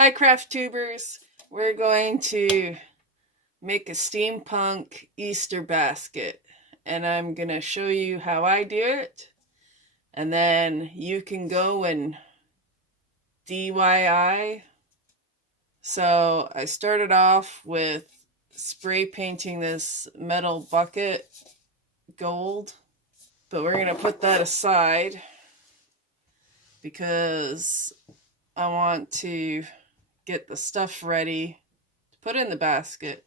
Hi craft tubers, we're going to make a steampunk Easter basket and I'm going to show you how I do it and then you can go and DIY. So I started off with spray painting this metal bucket gold, but we're going to put that aside because I want to get the stuff ready to put in the basket.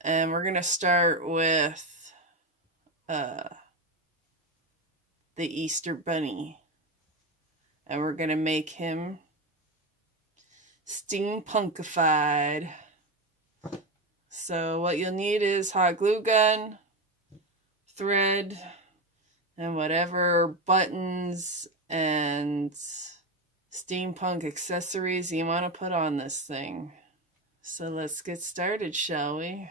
And we're going to start with the Easter Bunny. And we're going to make him steampunkified. So what you'll need is hot glue gun, thread, and whatever buttons and steampunk accessories you want to put on this thing. So let's get started, shall we?